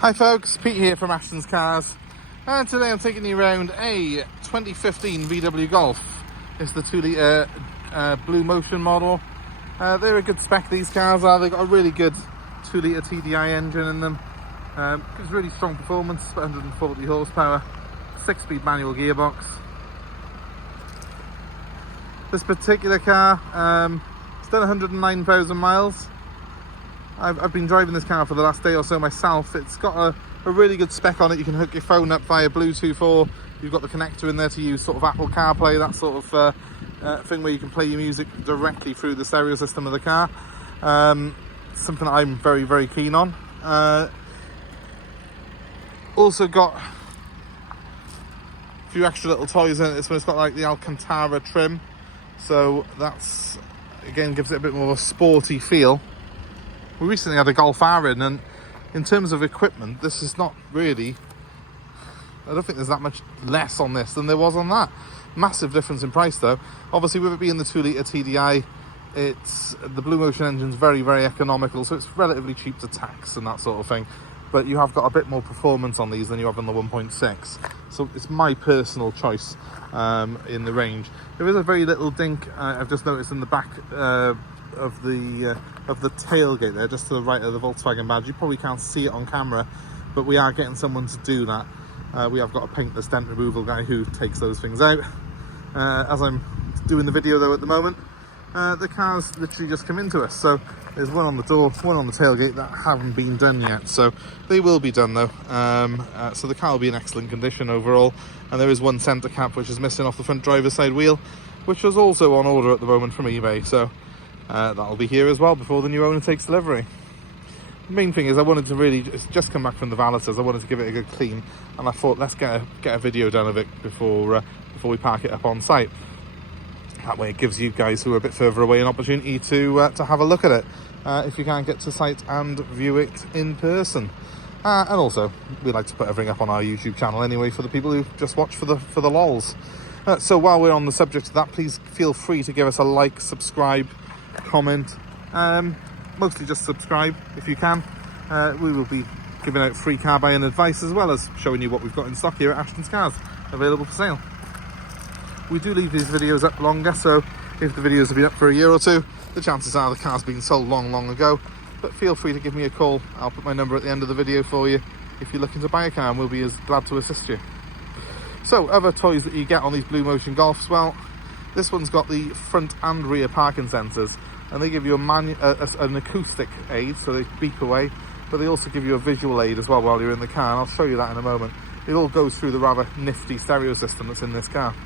Hi folks, Pete here from Ashton's Cars, and today I'm taking you around a 2015 VW Golf. It's the 2 litre Bluemotion model. They're a good spec, these cars are. They've got a really good 2 litre TDI engine in them. It's really strong performance, 140 horsepower, 6-speed manual gearbox. This particular car, it's done 109,000 miles. I've been driving this car for the last day or so myself. It's got a really good spec on it. You can hook your phone up via Bluetooth, or you've got the connector in there to use sort of Apple CarPlay, that sort of thing where you can play your music directly through the stereo system of the car. Something that I'm very, very keen on. Also got a few extra little toys in it. This one's got like the Alcantara Trim, so that's, again, gives it a bit more of a sporty feel. We recently had a Golf R in, and in terms of equipment, this is not really, I don't think there's that much less on this than there was on that. Massive difference in price though. Obviously with it being the 2 litre TDI, it's the Bluemotion engine's very, very economical, so it's relatively cheap to tax and that sort of thing. But you have got a bit more performance on these than you have on the 1.6. So it's my personal choice in the range. There is a very little dink, I've just noticed in the back of the tailgate there, just to the right of the Volkswagen badge. You probably can't see it on camera, but we are getting someone to do that. We have got a paintless dent removal guy who takes those things out. As I'm doing the video though at the moment, the car's literally just come into us, so there's one on the door, one on the tailgate that haven't been done yet, so they will be done though. So the car will be in excellent condition overall, and there is one centre cap which is missing off the front driver's side wheel, which is also on order at the moment from eBay, so that'll be here as well before the new owner takes delivery. The main thing is I wanted to really just come back from the valeters. I wanted to give it a good clean, and I thought let's get a video done of it before we park it up on site. That way it gives you guys who are a bit further away an opportunity to have a look at it if you can't get to site and view it in person. And also we like to put everything up on our YouTube channel anyway for the people who just watch for the lols. So while we're on the subject of that, please feel free to give us a like, subscribe, comment, mostly just subscribe if you can. We will be giving out free car buying advice as well as showing you what we've got in stock here at Ashton's Cars, available for sale. We do leave these videos up longer, so if the videos have been up for a year or two, the chances are the car's been sold long ago. But feel free to give me a call. I'll put my number at the end of the video for you if you're looking to buy a car, and we'll be as glad to assist you. So other toys that you get on these Bluemotion Golfs, well, this one's got the front and rear parking sensors, and they give you an acoustic aid, so they beep away, but they also give you a visual aid as well while you're in the car, and I'll show you that in a moment. It all goes through the rather nifty stereo system that's in this car.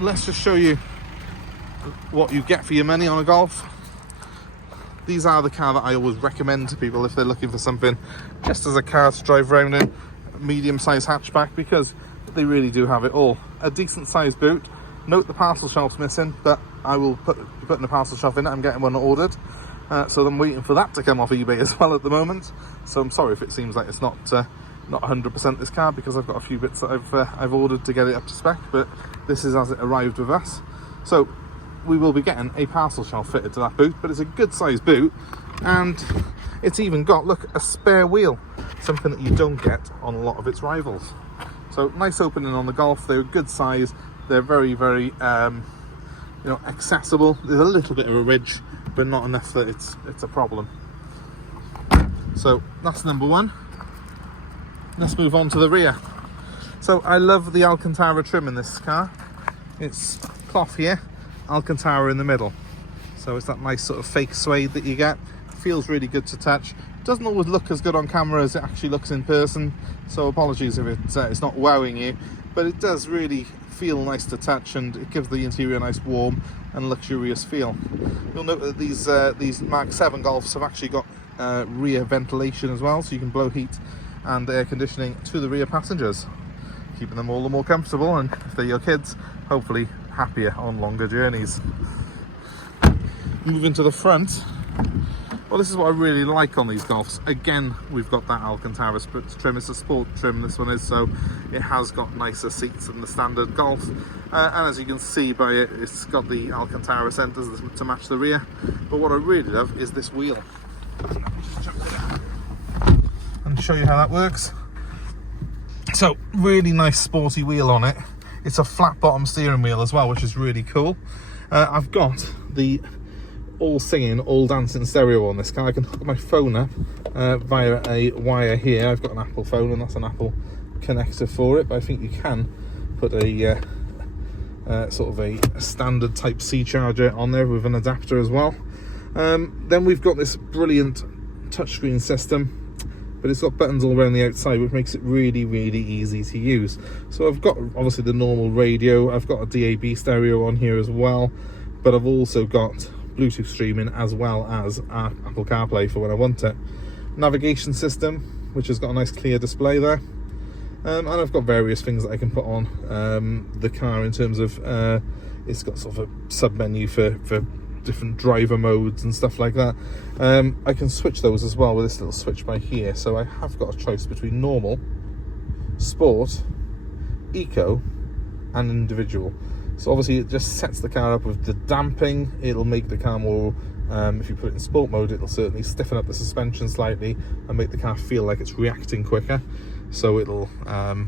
Let's just show you what you get for your money on a Golf. These are the car that I always recommend to people if they're looking for something just as a car to drive around in, a medium-sized hatchback, because they really do have it all. A decent sized boot. Note the parcel shelf's missing, but I will be putting a parcel shelf in it. I'm getting one ordered, so I'm waiting for that to come off eBay as well at the moment. So I'm sorry if it seems like it's not 100% this car, because I've got a few bits that I've ordered to get it up to spec, but this is as it arrived with us. So we will be getting a parcel shelf fitted to that boot, but it's a good sized boot, and it's even got, look, a spare wheel, something that you don't get on a lot of its rivals. So nice opening on the Golf. They're a good size. They're very, very accessible. There's a little bit of a ridge, but not enough that it's a problem. So that's number one. Let's move on to the rear. So I love the Alcantara trim in this car. It's cloth here, Alcantara in the middle. So it's that nice sort of fake suede that you get. Feels really good to touch. Doesn't always look as good on camera as it actually looks in person, so apologies if it's not wowing you, but it does really feel nice to touch, and it gives the interior a nice warm and luxurious feel. You'll note that these Mark 7 Golfs have actually got rear ventilation as well, so you can blow heat and air conditioning to the rear passengers, keeping them all the more comfortable, and if they're your kids, hopefully happier on longer journeys. Moving to the front, well, this is what I really like on these Golfs. Again, we've got that Alcantara trim. It's a sport trim, this one is, so it has got nicer seats than the standard Golf. And as you can see by it, it's got the Alcantara centres to match the rear. But what I really love is this wheel. and show you how that works. So really nice sporty wheel on it. It's a flat bottom steering wheel as well, which is really cool. I've got the all singing, all dancing stereo on this car. I can hook my phone up via a wire here. I've got an Apple phone and that's an Apple connector for it, but I think you can put a sort of a standard type C charger on there with an adapter as well. Then we've got this brilliant touchscreen system, but it's got buttons all around the outside, which makes it really, really easy to use. So I've got obviously the normal radio, I've got a DAB stereo on here as well, but I've also got Bluetooth streaming as well as Apple CarPlay for when I want it. Navigation system, which has got a nice clear display there. And I've got various things that I can put on the car in terms of, it's got sort of a sub-menu for different driver modes and stuff like that. I can switch those as well with this little switch by here. So I have got a choice between normal, sport, eco and individual. So obviously it just sets the car up with the damping. It'll make the car more, if you put it in sport mode, it'll certainly stiffen up the suspension slightly and make the car feel like it's reacting quicker. So it'll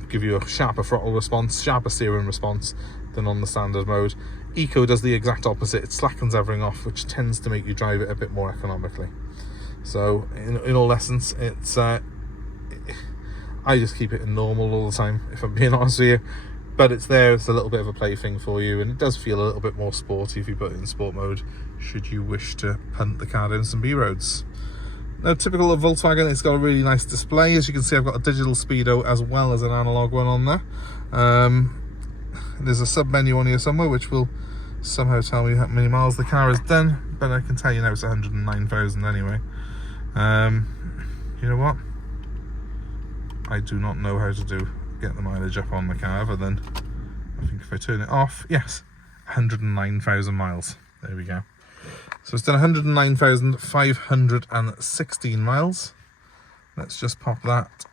give you a sharper throttle response, sharper steering response than on the standard mode. Eco does the exact opposite. It slackens everything off, which tends to make you drive it a bit more economically. So in all essence, it's I just keep it in normal all the time, if I'm being honest with you. But it's there, it's a little bit of a plaything for you, and it does feel a little bit more sporty if you put it in sport mode, should you wish to punt the car down some B roads. Now, typical of Volkswagen, it's got a really nice display. As you can see, I've got a digital speedo as well as an analog one on there. There's a sub-menu on here somewhere, which will somehow tell me how many miles the car has done, but I can tell you now it's 109,000 anyway. You know what? I do not know how to get the mileage up on the car, other than, I think if I turn it off, yes, 109,000 miles. There we go. So it's done 109,516 miles. Let's just pop that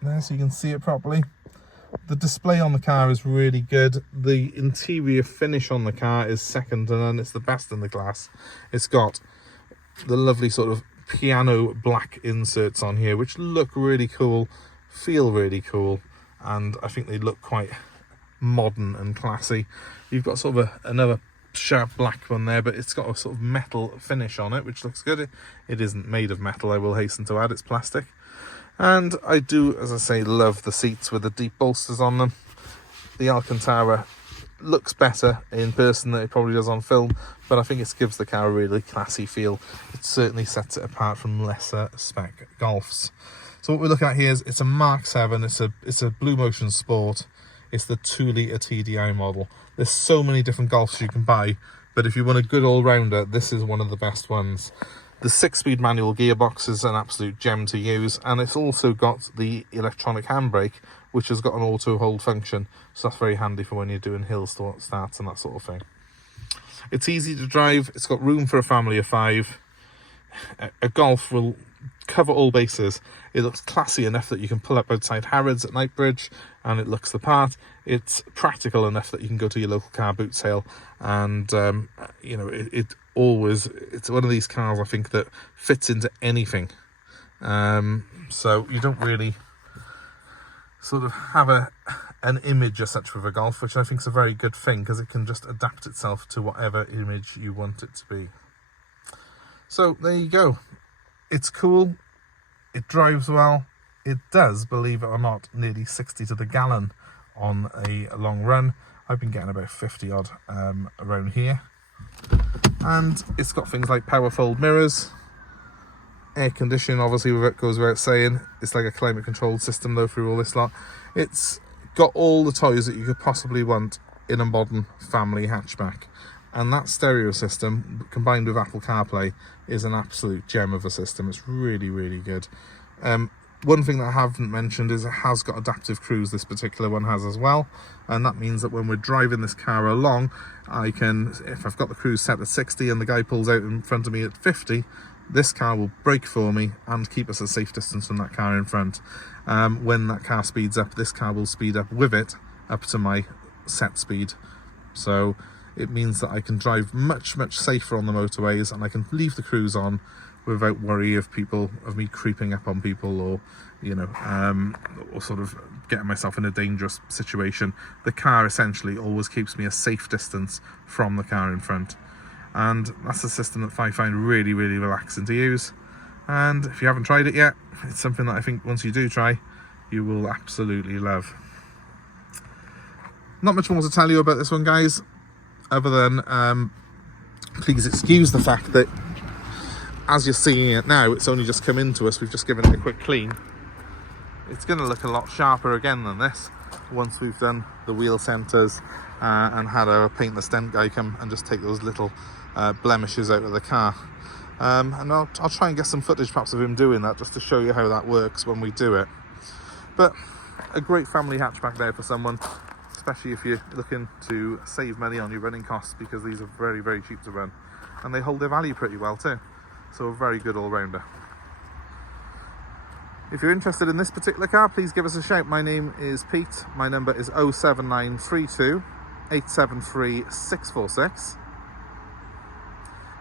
there so you can see it properly. The display on the car is really good. The interior finish on the car is second to none. It's the best in the class. It's got the lovely sort of piano black inserts on here, which look really cool, feel really cool, and I think they look quite modern and classy. You've got sort of another sharp black one there, but it's got a sort of metal finish on it, which looks good. It isn't made of metal, I will hasten to add, it's plastic. And I do, as I say, love the seats with the deep bolsters on them. The Alcantara looks better in person than it probably does on film, but I think it gives the car a really classy feel. It certainly sets it apart from lesser spec Golfs. So what we're looking at here is it's a Mark 7, it's a Bluemotion Sport, it's the 2-litre TDI model. There's so many different Golfs you can buy, but if you want a good all-rounder, this is one of the best ones. The 6-speed manual gearbox is an absolute gem to use, and it's also got the electronic handbrake, which has got an auto hold function, so that's very handy for when you're doing hill starts and that sort of thing. It's easy to drive, it's got room for a family of 5. A Golf will cover all bases. It looks classy enough that you can pull up outside Harrods at Knightsbridge and it looks the part. It's practical enough that you can go to your local car boot sale, and you know, it's one of these cars I think that fits into anything. So you don't really sort of have an image as such with a Golf, which I think is a very good thing, because it can just adapt itself to whatever image you want it to be. So there you go. It's cool, it drives well, it does, believe it or not, nearly 60 to the gallon on a long run. I've been getting about 50 odd around here. And it's got things like power fold mirrors, air conditioning, obviously, with it goes without saying. It's like a climate controlled system though through all this lot. It's got all the toys that you could possibly want in a modern family hatchback. And that stereo system, combined with Apple CarPlay, is an absolute gem of a system. It's really, really good. One thing that I haven't mentioned is it has got adaptive cruise, this particular one has as well. And that means that when we're driving this car along, I can, if I've got the cruise set at 60 and the guy pulls out in front of me at 50, this car will brake for me and keep us a safe distance from that car in front. When that car speeds up, this car will speed up with it up to my set speed. So it means that I can drive much, much safer on the motorways, and I can leave the cruise on without worry of me creeping up on people, or or sort of getting myself in a dangerous situation. The car essentially always keeps me a safe distance from the car in front, and that's a system that I find really, really relaxing to use. And if you haven't tried it yet, it's something that I think once you do try, you will absolutely love. Not much more to tell you about this one, guys, other than please excuse the fact that as you're seeing it now, it's only just come into us. We've just given it a quick clean. It's going to look a lot sharper again than this once we've done the wheel centers and had our paintless dent guy come and just take those little blemishes out of the car. And I'll try and get some footage perhaps of him doing that, just to show you how that works when we do it. But a great family hatchback there for someone, especially if you're looking to save money on your running costs, because these are very, very cheap to run, and they hold their value pretty well too. So a very good all-rounder. If you're interested in this particular car, please give us a shout. My name is Pete. My number is 07932 873 646.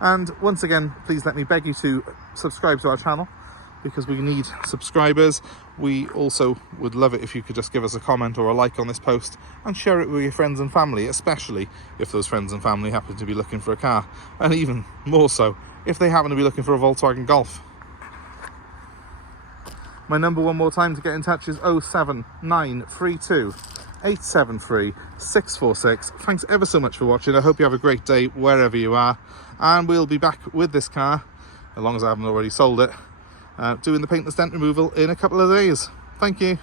And once again, please let me beg you to subscribe to our channel, because we need subscribers. We also would love it if you could just give us a comment or a like on this post and share it with your friends and family, especially if those friends and family happen to be looking for a car, and even more so if they happen to be looking for a Volkswagen Golf. My number one more time to get in touch is 07932 873 646. Thanks ever so much for watching. I hope you have a great day wherever you are, and we'll be back with this car, as long as I haven't already sold it, doing the paintless dent removal in a couple of days. Thank you.